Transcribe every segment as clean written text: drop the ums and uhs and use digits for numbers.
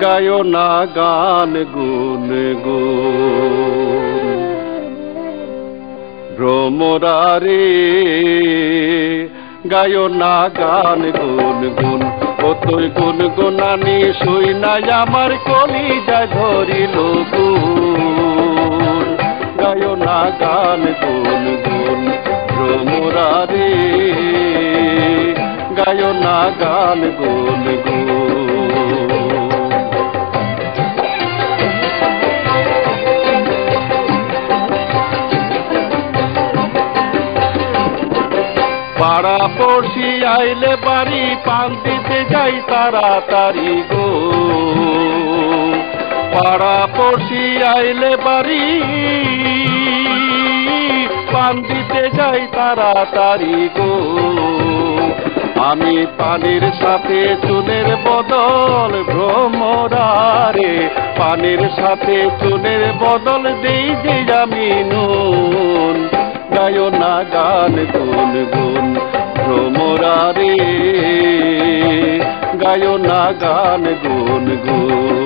গায়ো না গান গুন গুন। ভ্রমরারে গায়ো না গান গুন গুন। ও তুই গুন গুনানি শুই নাই আমার কলি যায় ধরিল গুন। গায়ো না গান গুন গুন। ভ্রমরারে গায়ো না গান গুন গুন। পাড়া পড়শি আইলে বাড়ি পান দিতে যাই তাড়াতাড়ি গো। পাড়া পড়শি আইলে বাড়ি পান দিতে যাই তাড়াতাড়ি গো। আমি পানির সাথে চুনের বদল ভ্রমরারে। পানির সাথে চুনের বদল দেই যে আমি নুন। গায়ো না গান গুন গুন। ভ্রমরারে গায়ো না গান গুন গুন।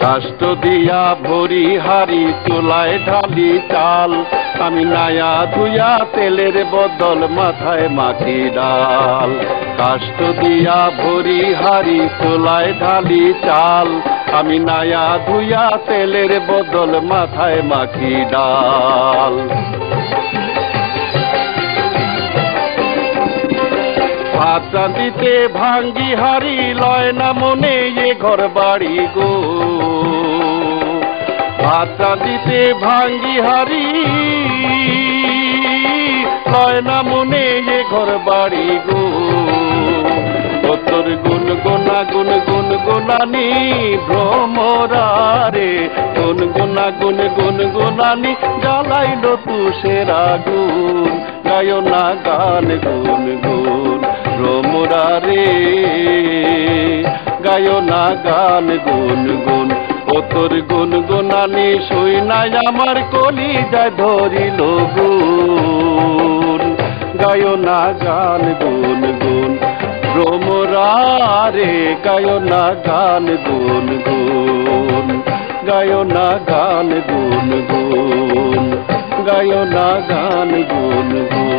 কাষ্ঠ দিয়া ভরি হাড়ি চুলায় ঢালি চাল। আমি নায়া ধুয়া তেলের বদল মাথায় মাখি ডাল। কাষ্ঠ দিয়া ভরি হাড়ি চুলায় ঢালি চাল। আমি নায়া ধুয়া তেলের বদল মাথায় মাখি ডাল। ভাত রাঁধিতে ভাঙ্গি হাড়ি লয় না মনে এ ঘর বাড়ি গো। ভাত রাঁধিতে ভাঙ্গি হাড়ি লয় না মনে এ ঘর বাড়ি গো। তোর গুন গোনা গুন গুন গোনানি ভ্রমরারে। গুন গোনা গুন গুন গোনানি জ্বালাইল তুষের আগুন। গায়ো না গান গুন গুন। ভ্রমরারে গায়ো না গান গুন গুন। ও তোর গুন গুনানি শুই নাই আমার কলি যায় ধরিল গুন। গায়ো না গান গুন গুন। ভ্রমরারে গায়ো না গান গুন গুন। গায়ো না গান গুন গুন। গায়ো না গান গুন গুন।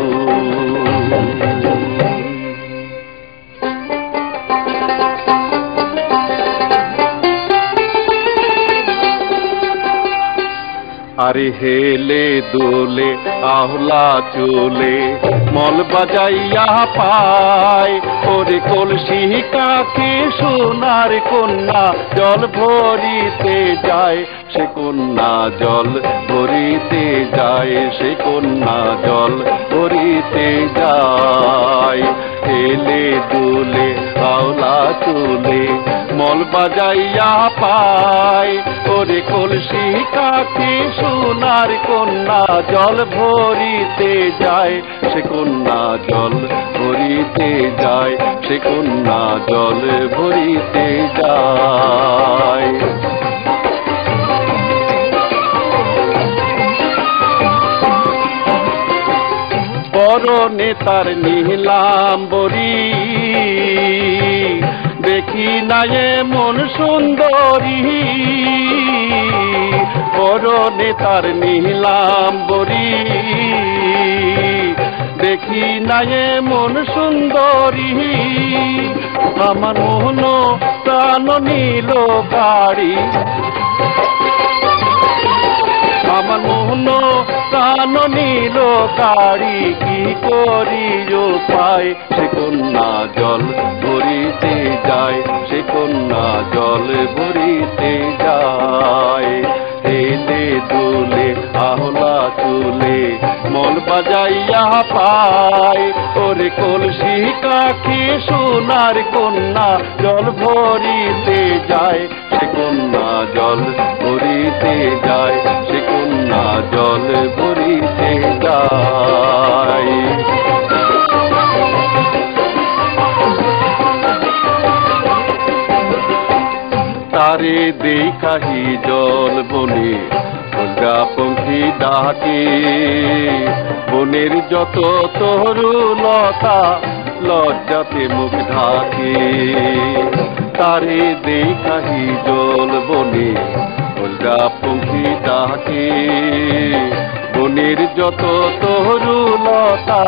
আরে হেলে দোলে আহলা চলে মল বাজাইয়া পায়। ওরে কলসি কাকে সোনার কন্যা জল ভরিতে যায়। সে কন্যা জল ভরিতে যায়। সে কন্যা জল ভরিতে যায়। হেলে দোলে আহলা চলে মল বাজাইয়া পায়। ওরে কলসি কাকে সোনার কন্যা জল ভরিতে যায়। সে কন্যা জল ভরিতে যায়। সে কন্যা জল ভরিতে যায়। বড় নেতার নীলাম্বরী দেখি না এমন সুন্দরী। বড় নেতার নীলাম্বরী দেখি না এমন সুন্দরী। আমার মোহন প্রাণ নীল গাড়ি। আমার মোহন প্রাণ নীল গাড়ি কি করি পায়। সে কন্যা জল ভরিতে যায়। সে কন্যা জল ভরিতে যায়। হেলে দোলে আহলা চলে মল বাজাইয়া পায়। ওরে কলসি কাকে সোনার কন্যা জল ভরিতে যায়। সে কন্যা জল ভরিতে যায়। সে কন্যা জল ভরিতে যায়। তারে দেখাহি জল বনে উল্কা পঙ্খী ডাকে বনের যত তরুলতা লজ্জাতে মুখ ঢাকে তারে দেখাহি জল বনে উল্কা পঙ্খী ডাকে বনের যত তরুলতা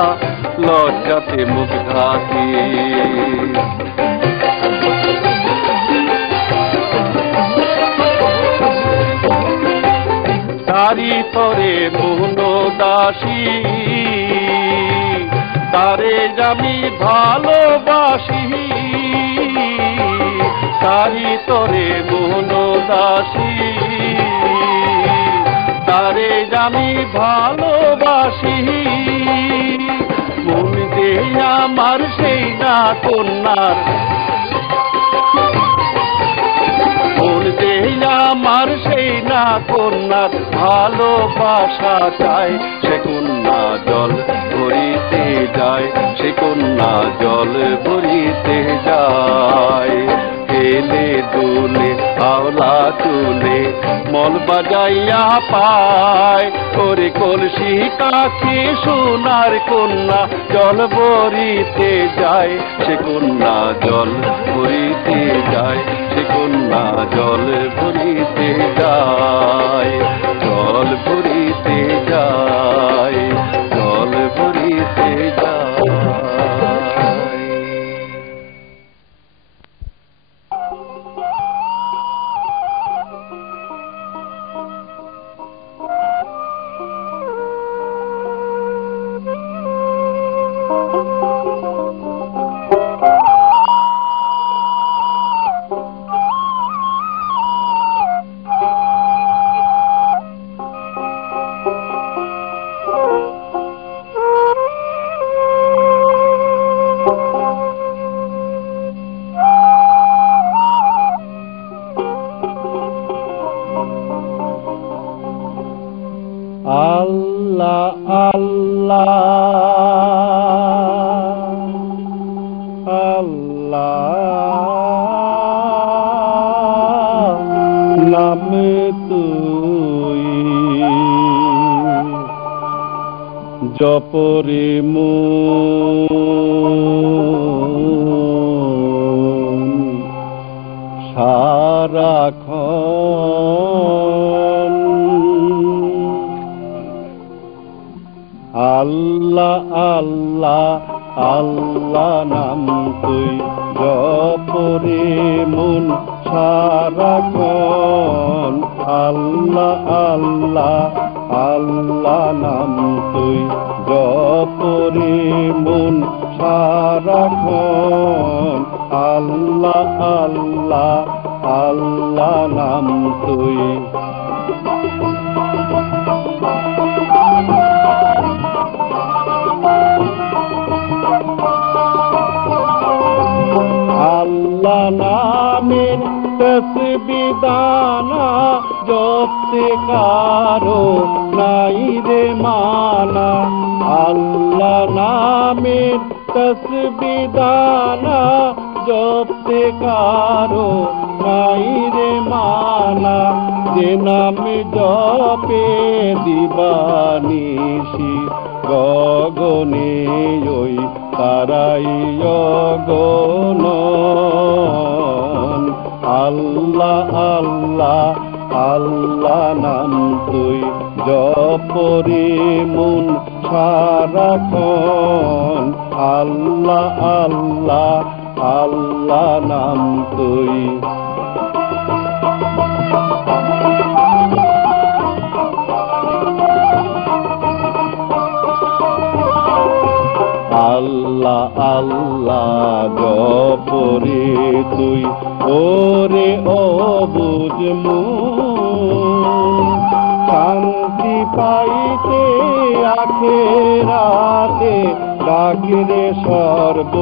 লজ্জাতে মুখ ঢাকে তারি তরে মোহন দাসী তারে আমি ভালোবাসি তারি তরে মোহন দাসী তারে আমি ভালোবাসি মন দে আমার সেই না কন্যার মন দে আমার সেই না কন্যার ভালোবাসা চাই সে কন্যা জল ভরিতে যায় সে কন্যা জল ভরিতে যায় খেলে দুলে আওলা তুলে মল বাজাইয়া পায় ওরে কলসি কাছে সোনার কন্যা জল ভরিতে যায় সে কন্যা জল ভরিতে যায় সে কন্যা জল ভরিতে যায় জল ভরিতে যায় জল ভরিতে যায় জপরে মন সারাক্ষণ আল্লাহ আল্লাহ আল্লাহ নাম তুই জপরে মন সারাক্ষণ আল্লাহ আল্লাহ আল্লাহ নাম তুই জপরে মন সারাক্ষণ আল্লাহ আল্লাহ আল্লাহ নাম তুই আল্লাহ নামের তসবিহ দানা জপতে কারো নাই রে মানা আল্লাহ নামের তসবিহ দানা জপতে কারো নাই রে মানা যে নাম জপে দিবানিশি গগনে ওই তারাই গগন আল্লাহ আল্লাহ আল্লাহ নাম তুই জপরে মন সারাক্ষণ আল্লাহ আল্লাহ আল্লাহ নাম তুই আল্লাহ আল্লাহ জপরে তুই ওরে অবুঝ মন শান্তি পাইতে আখেরাতে ডাকে রে সর্ব